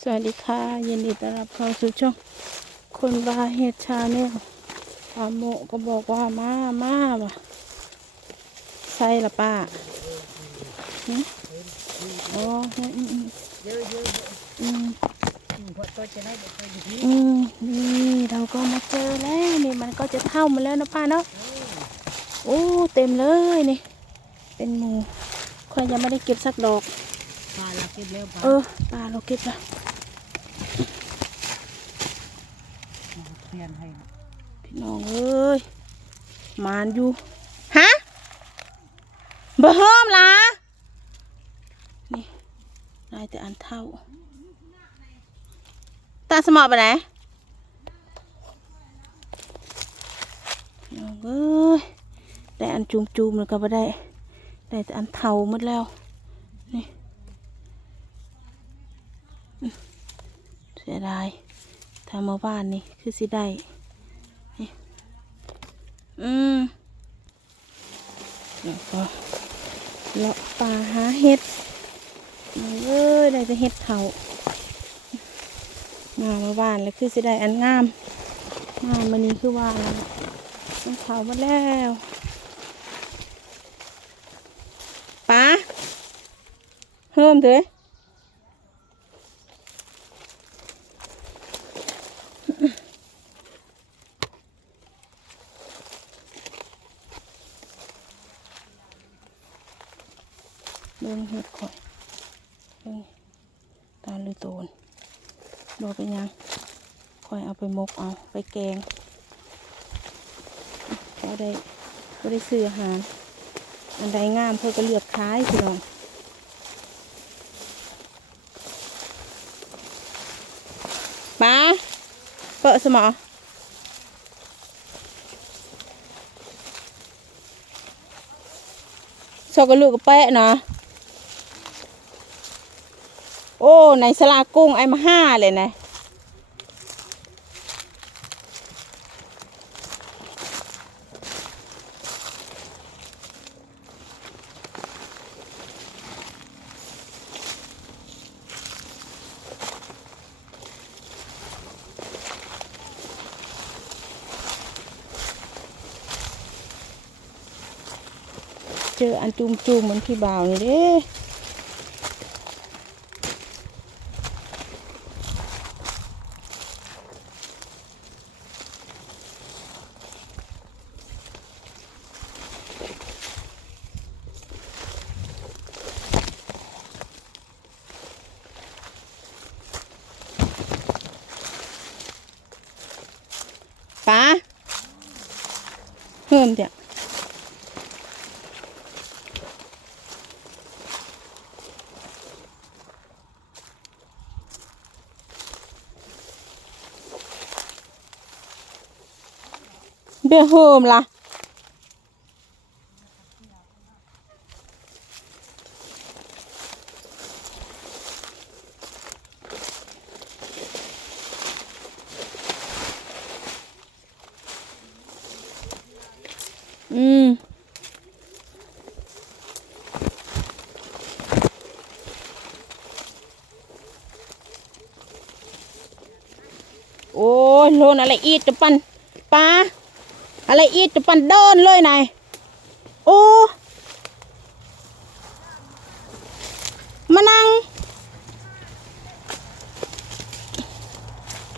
สวัสดีค่ะ ยินดีต้อนรับเข้าสู่ช่องคนบาเฮดชาแนลปาโมก็บอกว่ามามาว่ะใช่ละป้าหึอ๋ออืมอืมเยอะเยอะอืมพอตัวจะได้ไปอยู่ที่อืมนี่เราก็มาเจอแล้วนี่มันก็จะเท่ามาแล้วนะป้าเนาะโอ้เต็มเลยนี่ เป็นหมูค่อยยังไม่ได้เก็บสักดอก ปลาเราเก็บแล้วปลาเออป้าเราเก็บแล้ว เพีย นให้พี่น้องเอ้ยมานอยู่ฮะบ่เฮิมล่ะนี่ได้แต่อันเท่าตาสมอไปไหนน้องเอ้ยได้อันจุ่มแล้วก็บ่ได้ ได้แต่อันเท่าหมดแล้ว นี่เสียดายามาบ้านนี่คือสิได้อืมแล้วก็เลาะป่าหาเห็ดเอ้ยได้แต่เห็ดเถามามาบ้านแล้วคือสิได้อันงามงามมันนี้คือว่ามันเถามาแล้วป้าเพิ่มเถอะ เบิ่งเห็ดข่อยเบิ่งตาลือโตนบอกเป็นยังข่อยเอาไปมกเอาไปแกงก็ได้ก็ได้ซื้ออาหาร อันใดงามเพื่อก็เลือกขายพี่น้องป้าเปิดสมอชอกกระลูกกระแปะเนาะ โอ้ในสลากุ้งไอ้มาห้าเลยนะเจออันจุ่มๆเหมือนพี่บ่าวนี่เด้ป้า เพิ่มเนี่ยเบี้ยโฮมล่ะ อืมโอ้ยโลนอะไรอีดจะปันปลาอะไรอีดจะปันเดินเลยนายโอ้มานั่ง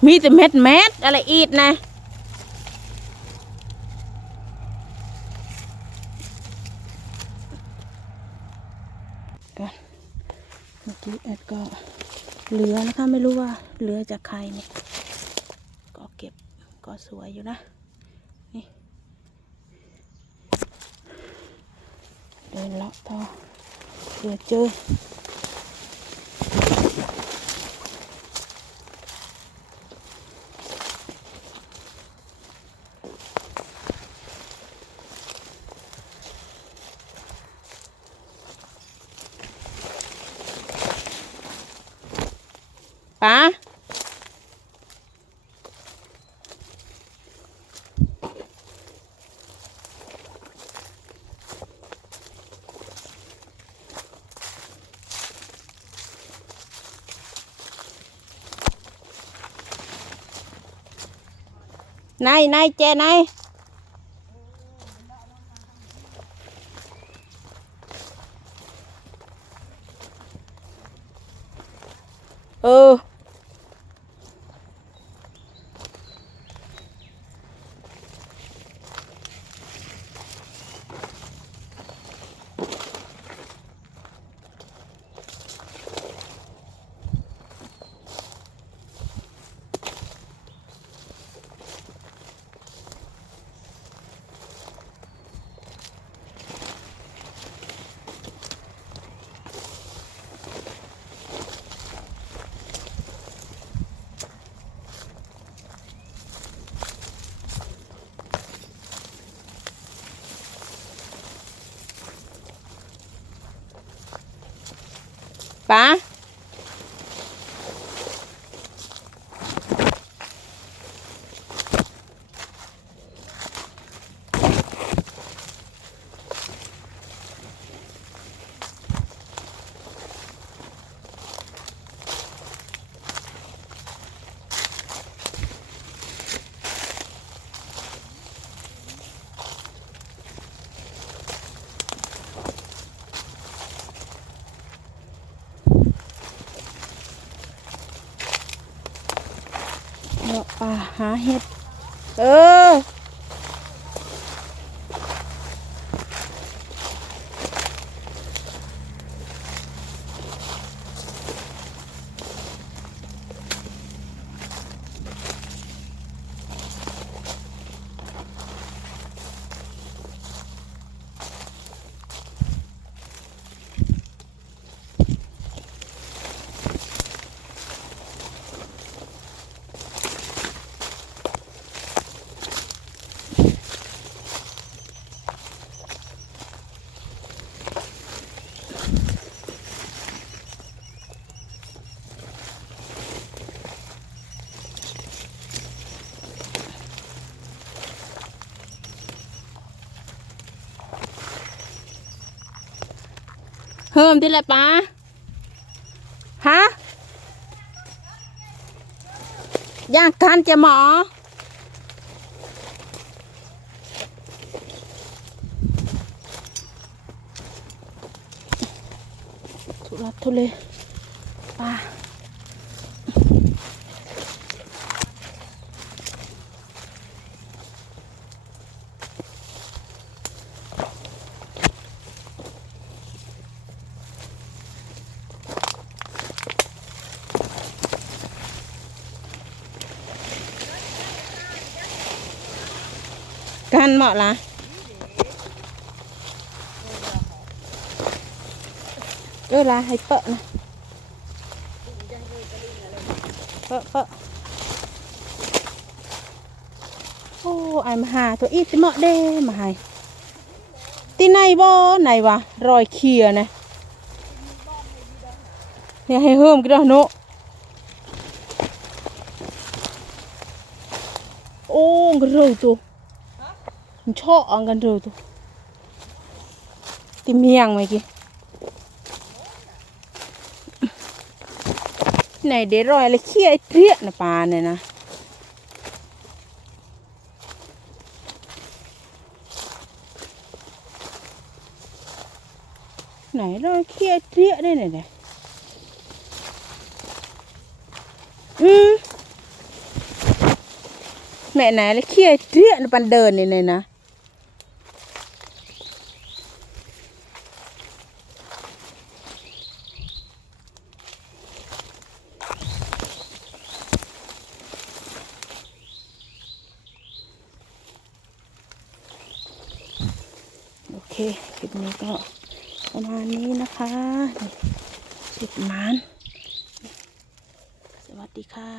มีแต่เม็ดเม็ดอะไรอีดนะ กันเมื่อกี้แอดก็เหลือนะคะ ไม่รู้ว่าเหลือจากใครเนี่ย ก็เก็บก็สวยอยู่นะ นี่ เดินเลาะต่อเผื่อเจอ cá này này chè này. ป๋า ป่าหาเห็ด เออ เพิ่มที่ไรป้าฮะย่างกันจะหมอทุลักทุเลป้า กันเหมาะละเออละให้เปะนะเปะเปะโอ้ไอายมาหาตัวอีติเหมาะเด้มาให้ตีไหนบ่ไหนวะรอยเขียนะเนี่ยให้เฮิมกันเด้อโนโอ้กันเร็วตัว ชอบอังกันเร็วตัวติเมียงไหมกี้ไหนเดี๋ยวรอยอะไรเขี้ยไอ้เพี้ยนะปลาเนี่ยนะไหนรอยเขี้ยไอ้เพี้ยได้ไหนเนี่ยอืมแม่ไหนแล้วเขี้ยเพี้ยนะปันเดินนี่เลยนะ เคคลิปนี้ก็ประมาณนี้นะคะสิบมัน สวัสดีค่ะ